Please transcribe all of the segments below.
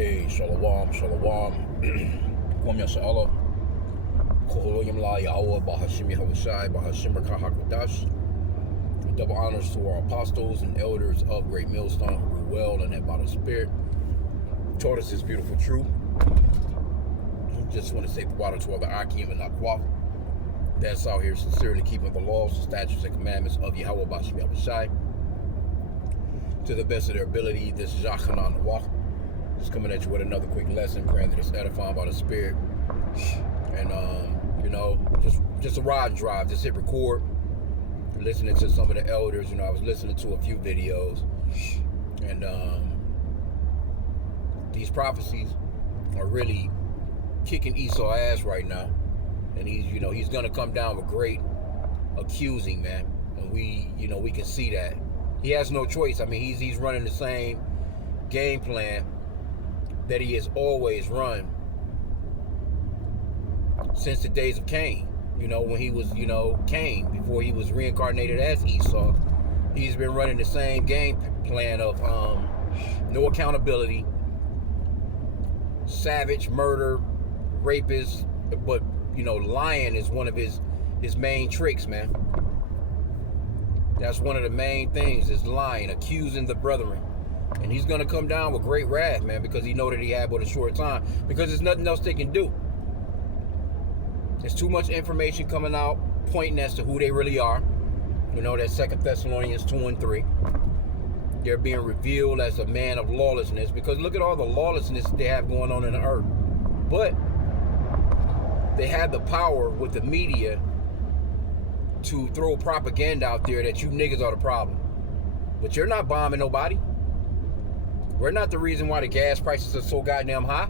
Hey, shalom, shalom. Kwam Yasha'Allah. Koholoyim La Yahweh, Bahashim Yahushai, Bahashim Rakah HaKodash. Double honors to our apostles and elders of Great Millstone who rule well and that by the Spirit taught us this beautiful truth. Just want to say the water to all the H.I.M and Aquaf that's out here sincerely keeping the laws, the statutes, and commandments of Yahweh Bahashim Yahushai to the best of their ability. This is Yachanan Nawach. Just coming at you with another quick lesson, praying that it's edifying by the Spirit. And just a ride and drive. Just hit record. Listening to some of the elders. I was listening to a few videos, and these prophecies are really kicking Esau ass right now. And he's gonna come down with great accusing, man. And we can see that he has no choice. I mean, he's running the same game plan that he has always run since the days of Cain. When he was, Cain, before he was reincarnated as Esau. He's been running the same game plan of no accountability, savage, murder, rapist, but, lying is one of his main tricks, man. That's one of the main things is lying, accusing the brethren. And he's going to come down with great wrath, man, because he know that he had but a short time. Because there's nothing else they can do. There's too much information coming out pointing as to who they really are. That 2 Thessalonians 2 and 3. They're being revealed as a man of lawlessness. Because look at all the lawlessness they have going on in the earth. But they have the power with the media to throw propaganda out there that you niggas are the problem. But you're not bombing nobody. We're not the reason why the gas prices are so goddamn high.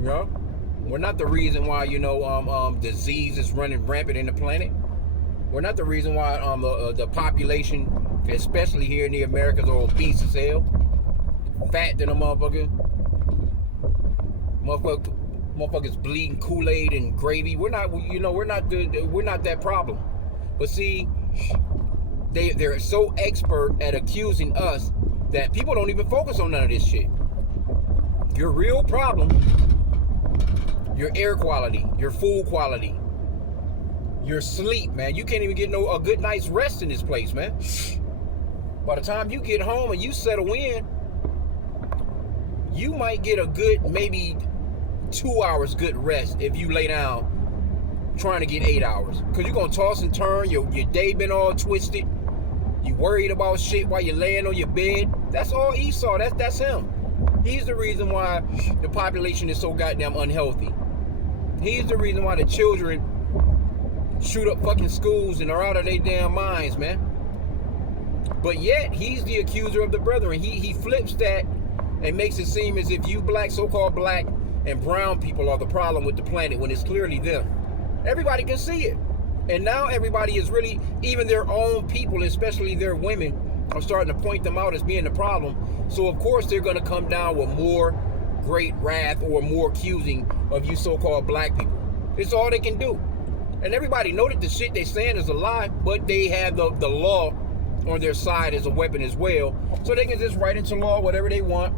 We're not the reason why, disease is running rampant in the planet. We're not the reason why the population, especially here in the Americas, are obese as hell. Fat than a motherfucker. Motherfuckers bleeding Kool-Aid and gravy. We're not that problem. But see, they're so expert at accusing us that people don't even focus on none of this shit. Your real problem, your air quality, your food quality, your sleep, man. You can't even get a good night's rest in this place, man. By the time you get home and you settle in, you might get a good, maybe 2 hours good rest if you lay down trying to get 8 hours. Because you're going to toss and turn, your day been all twisted. You worried about shit while you're laying on your bed. That's all Esau. That's him. He's the reason why the population is so goddamn unhealthy. He's the reason why the children shoot up fucking schools and are out of their damn minds, man. But yet, he's the accuser of the brethren. He flips that and makes it seem as if you so-called black and brown people are the problem with the planet when it's clearly them. Everybody can see it. And now everybody is really, even their own people, especially their women, are starting to point them out as being the problem. So of course they're going to come down with more great wrath or more accusing of you so-called black people. It's all they can do. And everybody know that the shit they're saying is a lie, but they have the law on their side as a weapon as well. So they can just write into law whatever they want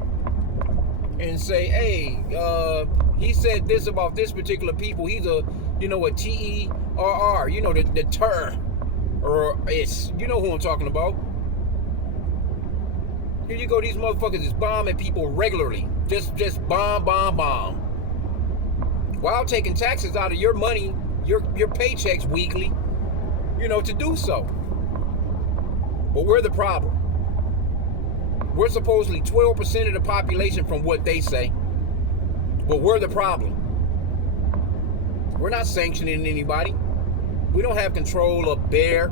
and say, hey, he said this about this particular people. He's a T-E-R-R, the ter, or it's, who I'm talking about. Here you go, these motherfuckers is bombing people regularly. Just bomb. While taking taxes out of your money, your paychecks weekly, to do so. But we're the problem. We're supposedly 12% of the population from what they say. But we're the problem. We're not sanctioning anybody. We don't have control of Bayer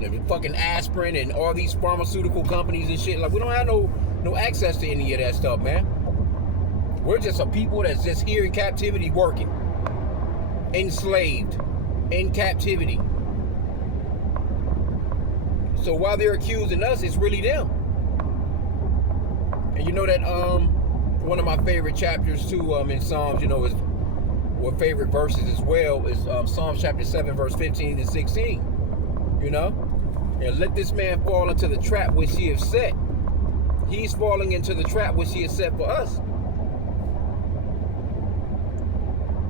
and fucking aspirin and all these pharmaceutical companies and shit. Like, we don't have no access to any of that stuff, man. We're just a people that's just here in captivity working. Enslaved. In captivity. So while they're accusing us, it's really them. And that one of my favorite chapters too in Psalms, is what favorite verses as well is Psalms chapter 7 verse 15 and 16. And let this man fall into the trap which he have set. he's falling into the trap which he has set for us.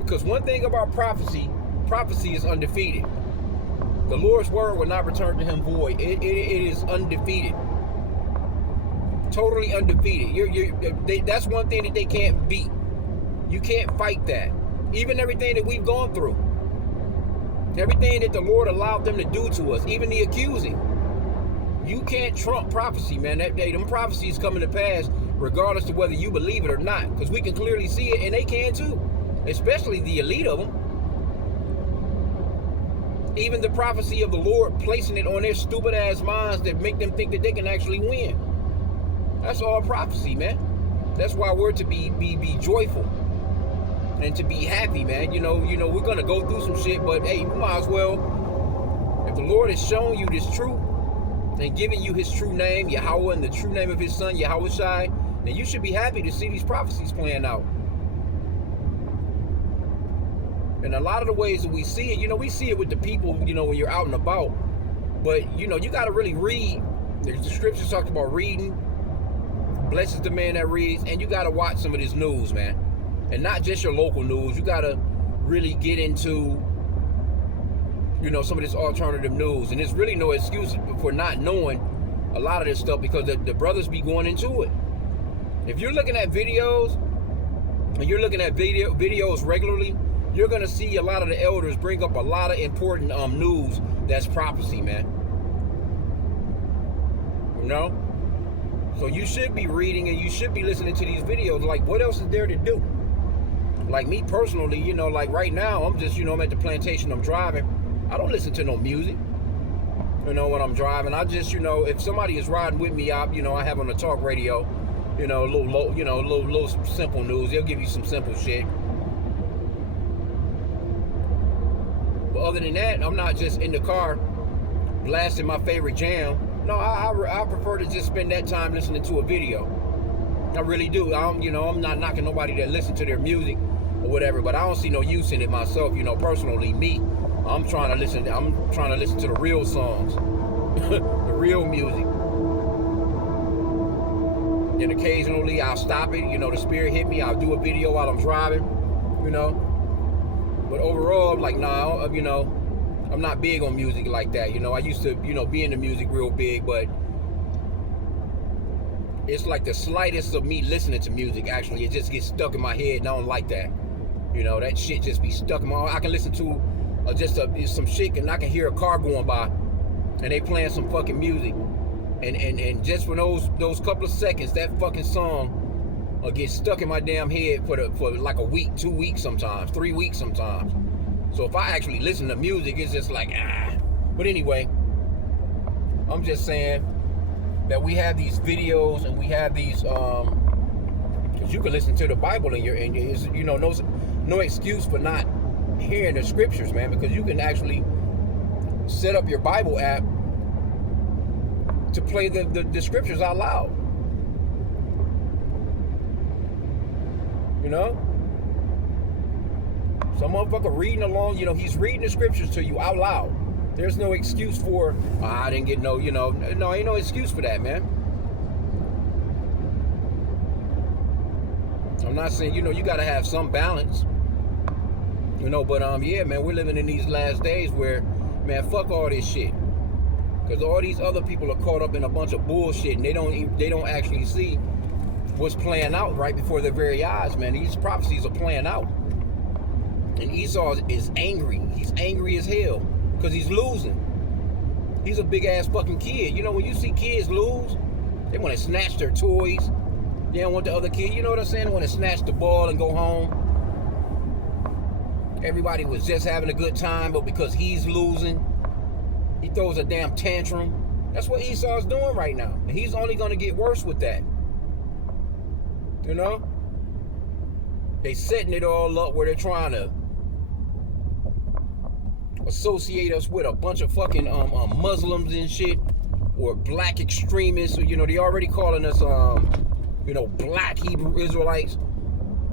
Because one thing about prophecy is undefeated. The Lord's word will not return to him void. It is undefeated. Totally undefeated. That's one thing that they can't beat. You can't fight that. Even everything that we've gone through. Everything that the Lord allowed them to do to us. Even the accusing. You can't trump prophecy, man. That day, them prophecies coming to pass regardless of whether you believe it or not. Because we can clearly see it, and they can too. Especially the elite of them. Even the prophecy of the Lord placing it on their stupid ass minds that make them think that they can actually win. That's all prophecy, man. That's why we're to be joyful and to be happy, man. You know, we're gonna go through some shit, but hey, you might as well. If the Lord has shown you this truth and given you his true name, Yahweh, and the true name of his son, Yahweh, then you should be happy to see these prophecies playing out. And a lot of the ways that we see it, we see it with the people, when you're out and about. But, you got to really read. The scriptures talk about reading. Blessed is the man that reads. And you got to watch some of this news, man. And not just your local news. You got to really get into, some of this alternative news. And there's really no excuse for not knowing a lot of this stuff because the brothers be going into it. If you're looking at videos, and you're looking at videos regularly, you're going to see a lot of the elders bring up a lot of important news that's prophecy, man. So you should be reading and you should be listening to these videos. Like, what else is there to do? Like me personally, like right now, I'm just, I'm at the plantation, I'm driving. I don't listen to no music, when I'm driving. I just, if somebody is riding with me, I have on the talk radio, a little simple news. They'll give you some simple shit. But other than that, I'm not just in the car blasting my favorite jam. No, I prefer to just spend that time listening to a video. I really do. I'm not knocking nobody that listen to their music or whatever, but I don't see no use in it myself. Personally, me, I'm trying to listen to the real songs, the real music. Then occasionally I'll stop it. The spirit hit me. I'll do a video while I'm driving. But overall, like, nah, I'm not big on music like that. I used to, be into music real big, but it's like the slightest of me listening to music, actually, it just gets stuck in my head, and I don't like that. That shit just be stuck in my head. I can listen to some shit, and I can hear a car going by, and they playing some fucking music. And just for those couple of seconds, that fucking song get stuck in my damn head for like a week, 2 weeks sometimes, 3 weeks sometimes. So if I actually listen to music, it's just like, But anyway, I'm just saying that we have these videos and we have these, because you can listen to the Bible and no excuse for not hearing the scriptures, man, because you can actually set up your Bible app to play the scriptures out loud. Some motherfucker reading along, he's reading the scriptures to you out loud. There's no excuse for, I didn't get no, ain't no excuse for that, man. I'm not saying, you gotta have some balance. But yeah, man, we're living in these last days where, man, fuck all this shit. Because all these other people are caught up in a bunch of bullshit and they don't actually see what's playing out right before their very eyes, man. These prophecies are playing out. And Esau is angry. He's angry as hell because he's losing. He's a big ass fucking kid. When you see kids lose, they want to snatch their toys. They don't want the other kid. You know what I'm saying? They want to snatch the ball and go home. Everybody was just having a good time, but because he's losing, he throws a damn tantrum. That's what Esau's doing right now. And he's only going to get worse with that. They setting it all up where they're trying to associate us with a bunch of fucking Muslims and shit, or black extremists. Or, they already calling us black Hebrew Israelites,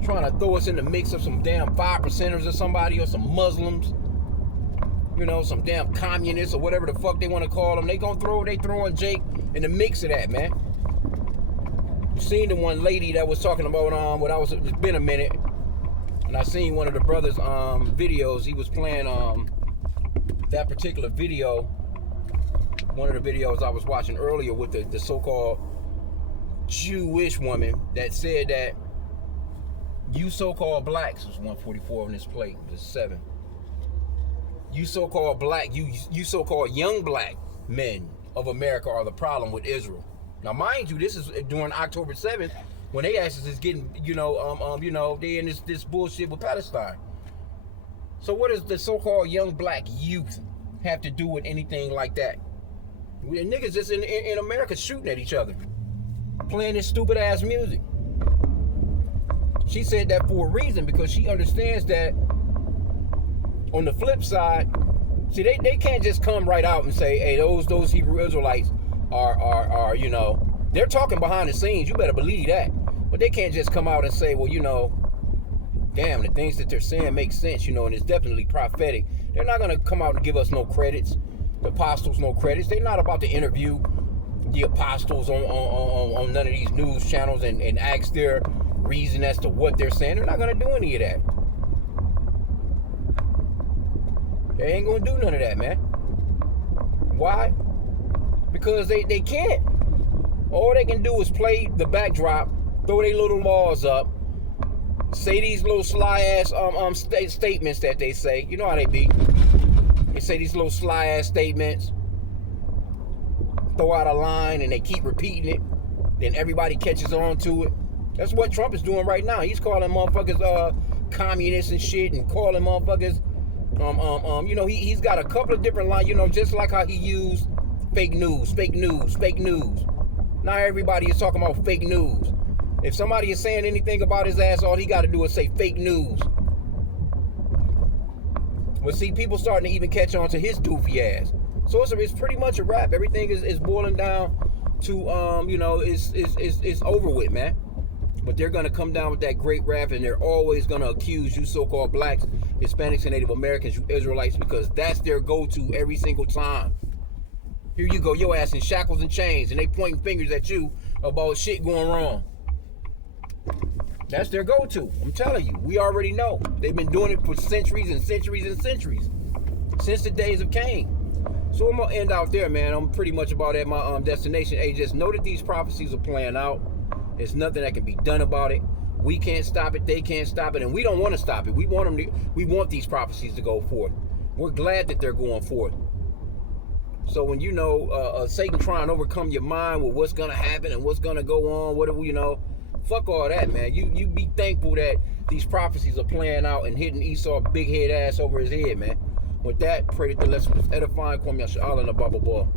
trying to throw us in the mix of some damn 5%ers or somebody, or some Muslims, some damn communists or whatever the fuck they want to call them. They throwing Jake in the mix of that, man. seen the one lady that was talking about it's been a minute, and I seen one of the brothers videos. He was playing that particular video, one of the videos I was watching earlier with the so-called Jewish woman that said that you so-called blacks, was 144 on this plate, there's 7. You so-called black, you so-called young black men of America are the problem with Israel. Now, mind you, this is during October 7th when they asses is getting, they in this bullshit with Palestine. So what does the so-called young black youth have to do with anything like that? Niggas just in America shooting at each other, playing this stupid ass music. She said that for a reason, because she understands that on the flip side, see, they can't just come right out and say, hey, those Hebrew Israelites are they're talking behind the scenes. You better believe that. But they can't just come out and say, well, damn, the things that they're saying make sense, and it's definitely prophetic. They're not going to come out and give us no credits, the apostles no credits. They're not about to interview the apostles on none of these news channels and ask their reason as to what they're saying. They're not going to do any of that. They ain't going to do none of that, man. Why? Because they can't. All they can do is play the backdrop, throw their little laws up, say these little sly ass statements that they say. You know how they be. They say these little sly ass statements, throw out a line, and they keep repeating it. Then everybody catches on to it. That's what Trump is doing right now. He's calling motherfuckers communists and shit, and calling motherfuckers he's got a couple of different lines, just like how he used fake news. Now everybody is talking about fake news. If somebody is saying anything about his ass, all he got to do is say fake news. Well, see, people starting to even catch on to his doofy ass. So it's pretty much a wrap. Everything is boiling down to it's over with, man. But they're going to come down with that great wrath, and they're always going to accuse you so-called blacks, Hispanics, and Native Americans, you Israelites, because that's their go-to every single time. Here you go, your ass in shackles and chains, and they pointing fingers at you about shit going wrong. That's their go-to. I'm telling you, we already know. They've been doing it for centuries and centuries and centuries, since the days of Cain. So I'm going to end out there, man. I'm pretty much about at my destination. Hey, just know that these prophecies are playing out. There's nothing that can be done about it. We can't stop it. They can't stop it. And we don't want to stop it. We want these prophecies to go forth. We're glad that they're going forth. So when Satan trying to overcome your mind with what's going to happen and what's going to go on, fuck all that, man. You be thankful that these prophecies are playing out and hitting Esau's big head ass over his head, man. With that, pray that the lesson was edifying. Kwam Yasha'Allah and the Baba Ball.